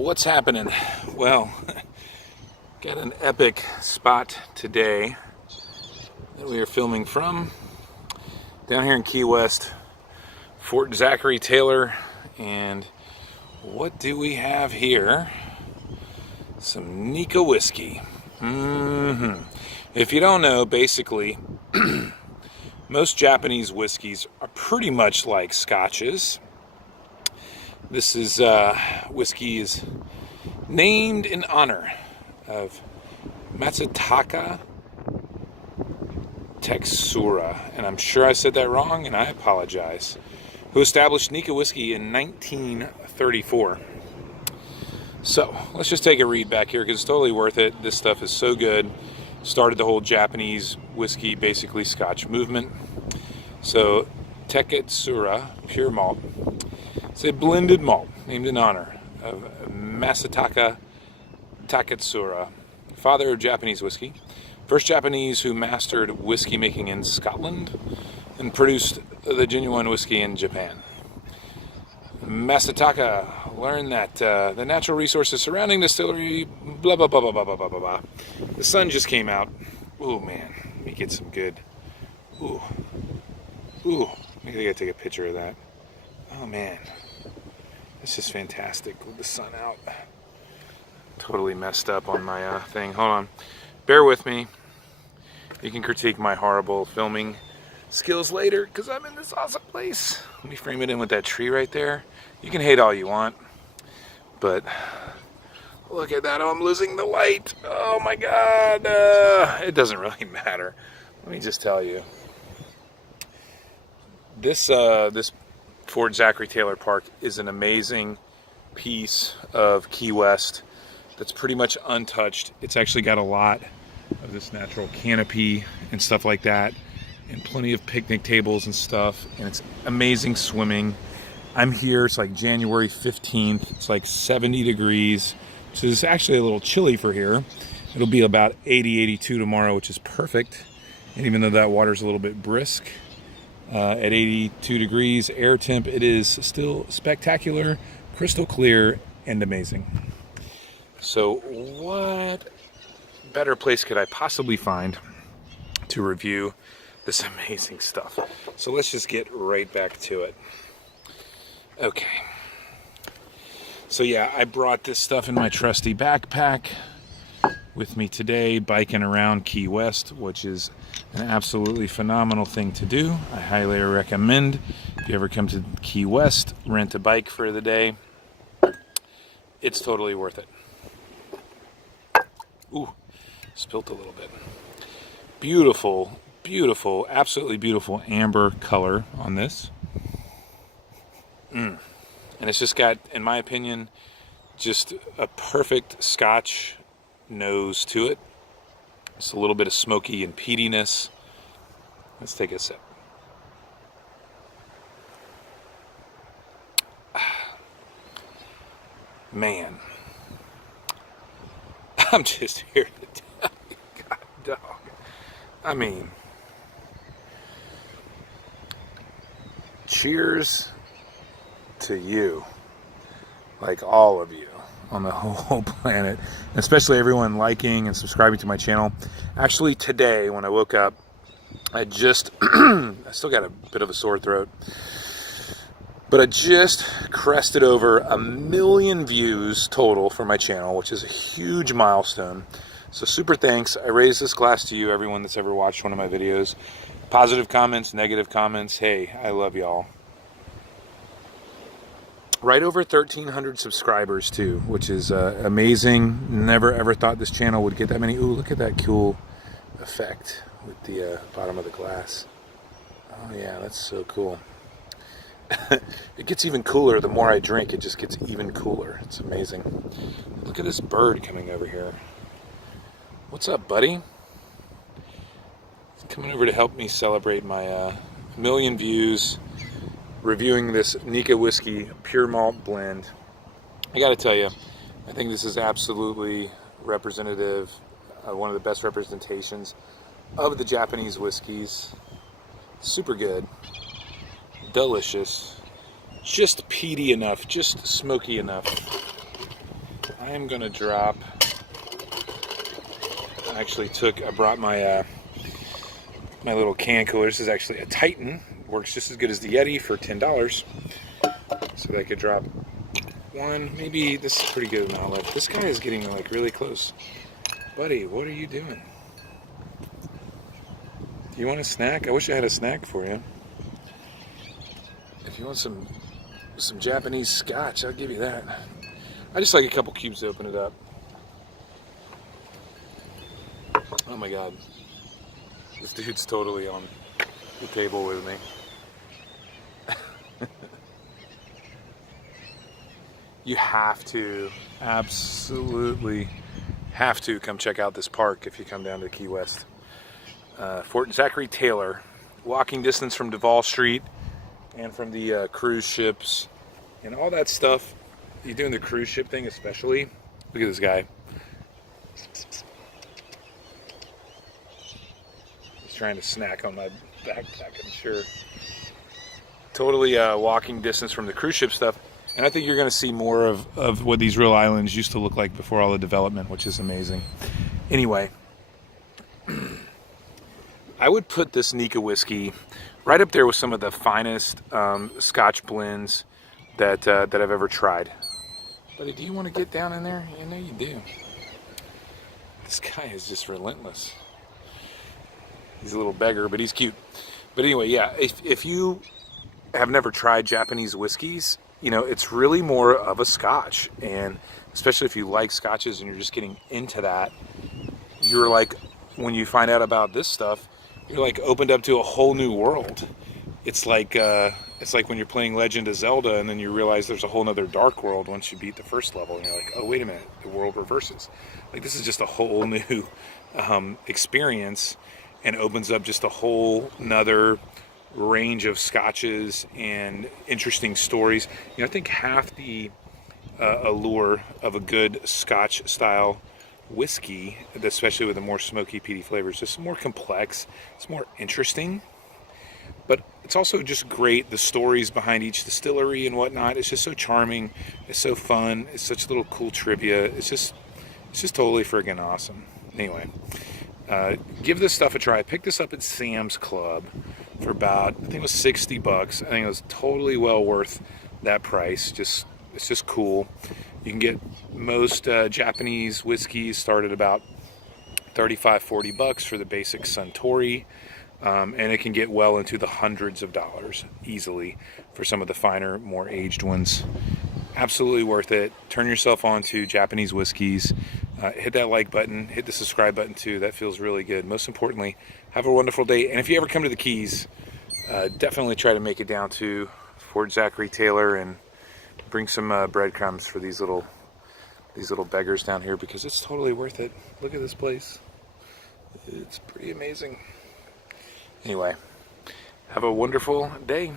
What's happening? Well, got an epic spot today that we are filming from down here in Key West, Fort Zachary Taylor. And what do we have here? Some Nikka whiskey. If you don't know, basically most Japanese whiskeys are pretty much like scotches. This is whiskey is named in honor of Masataka Texura, and I'm sure I said that wrong, and I apologize, who established Nikka whiskey in 1934. So let's just take a read back here because it's totally worth it. This stuff is so good. Started the whole Japanese whiskey, basically Scotch movement. So Teketsura pure malt. It's a blended malt named in honor of Masataka Taketsura, father of Japanese whiskey. First Japanese who mastered whiskey making in Scotland and produced the genuine whiskey in Japan. Masataka learned that the natural resources surrounding the distillery, blah, blah, blah, blah, blah, blah, blah, blah. The sun just came out. Ooh, man. Let me get some good. Ooh. I gotta take a picture of that. Oh, man. This is fantastic with the sun out. Totally messed up on my thing. Hold on. Bear with me. You can critique my horrible filming skills later because I'm in this awesome place. Let me frame it in with that tree right there. You can hate all you want, but look at that. Oh, I'm losing the light. Oh my God. It doesn't really matter. Let me just tell you. This Fort Zachary Taylor Park is an amazing piece of Key West that's pretty much untouched. It's actually got a lot of this natural canopy and stuff like that, and plenty of picnic tables and stuff, and it's amazing swimming. I'm here, it's like January 15th, it's like 70 degrees, so it's actually a little chilly for here. It'll be about 80, 82 tomorrow, which is perfect. And even though that water's a little bit brisk, at 82 degrees air temp, it is still spectacular, crystal clear, and amazing. So what better place could I possibly find to review this amazing stuff? So let's just get right back to it. Okay. So yeah, I brought this stuff in my trusty backpack with me today, biking around Key West, which is an absolutely phenomenal thing to do. I highly recommend, if you ever come to Key West, rent a bike for the day. It's totally worth it. Ooh, spilt a little bit. Beautiful, beautiful, absolutely beautiful amber color on this. And it's just got, in my opinion, just a perfect Scotch nose to it. Just a little bit of smoky and peatiness. Let's take a sip. Man, I'm just here to tell you, God dog. I mean, cheers to you, like all of you on the whole planet, especially everyone liking and subscribing to my channel. Actually, today when I woke up, I just I still got a bit of a sore throat, but I just crested over 1 million views total for my channel, which is a huge milestone. So super thanks. I raise this glass to you, everyone that's ever watched one of my videos. Positive comments, negative comments, hey, I love y'all. Right over 1,300 subscribers too, which is amazing. Never ever thought this channel would get that many. Ooh, look at that cool effect with the bottom of the glass. Oh yeah, that's so cool. It gets even cooler the more I drink. It just gets even cooler. It's amazing. Look at this bird coming over here. What's up, buddy? He's coming over to help me celebrate my 1 million views, reviewing this Nikka whiskey pure malt blend. I gotta tell you, I think this is absolutely representative, one of the best representations of the Japanese whiskeys. Super good, delicious, just peaty enough, just smoky enough. I am gonna drop. I brought my my little can cooler. This is actually a Titan. Works just as good as the Yeti for $10. So I could drop one. Maybe this is pretty good amount left. This guy is getting like really close. Buddy, what are you doing? Do you want a snack? I wish I had a snack for you. If you want some Japanese scotch, I'll give you that. I just like a couple cubes to open it up. Oh my God. This dude's totally on the table with me. You have to, absolutely have to come check out this park if you come down to Key West. Fort Zachary Taylor, walking distance from Duval Street and from the cruise ships and all that stuff. You're doing the cruise ship thing especially. Look at this guy. He's trying to snack on my backpack, I'm sure. Totally walking distance from the cruise ship stuff. And I think you're going to see more of what these real islands used to look like before all the development, which is amazing. Anyway, I would put this Nikka whiskey right up there with some of the finest Scotch blends that I've ever tried. Buddy, do you want to get down in there? I know you do. This guy is just relentless. He's a little beggar, but he's cute. But anyway, yeah, if you have never tried Japanese whiskeys, you know, it's really more of a Scotch. And especially if you like Scotches and you're just getting into that, you're like, when you find out about this stuff, you're like opened up to a whole new world. It's like when you're playing Legend of Zelda and then you realize there's a whole nother dark world once you beat the first level, and you're like, oh wait a minute, the world reverses. Like, this is just a whole new experience, and opens up just a whole nother range of Scotches and interesting stories. You know, I think half the allure of a good Scotch style whiskey, especially with the more smoky, peaty flavors, is more complex, it's more interesting, but it's also just great. The stories behind each distillery and whatnot, it's just so charming, it's so fun, it's such little cool trivia, it's just totally friggin' awesome. Anyway, give this stuff a try. Pick this up at Sam's Club for about, I think it was $60. I think it was totally well worth that price. It's just cool. You can get most Japanese whiskeys start at about $35-40 for the basic Suntory, and it can get well into the hundreds of dollars easily for some of the finer, more aged ones. Absolutely worth it. Turn yourself on to Japanese whiskeys. Hit that like button, hit the subscribe button too. That feels really good. Most importantly, have a wonderful day. And if you ever come to the Keys, definitely try to make it down to Fort Zachary Taylor and bring some breadcrumbs for these little beggars down here, because it's totally worth it. Look at this place. It's pretty amazing. Anyway, have a wonderful day.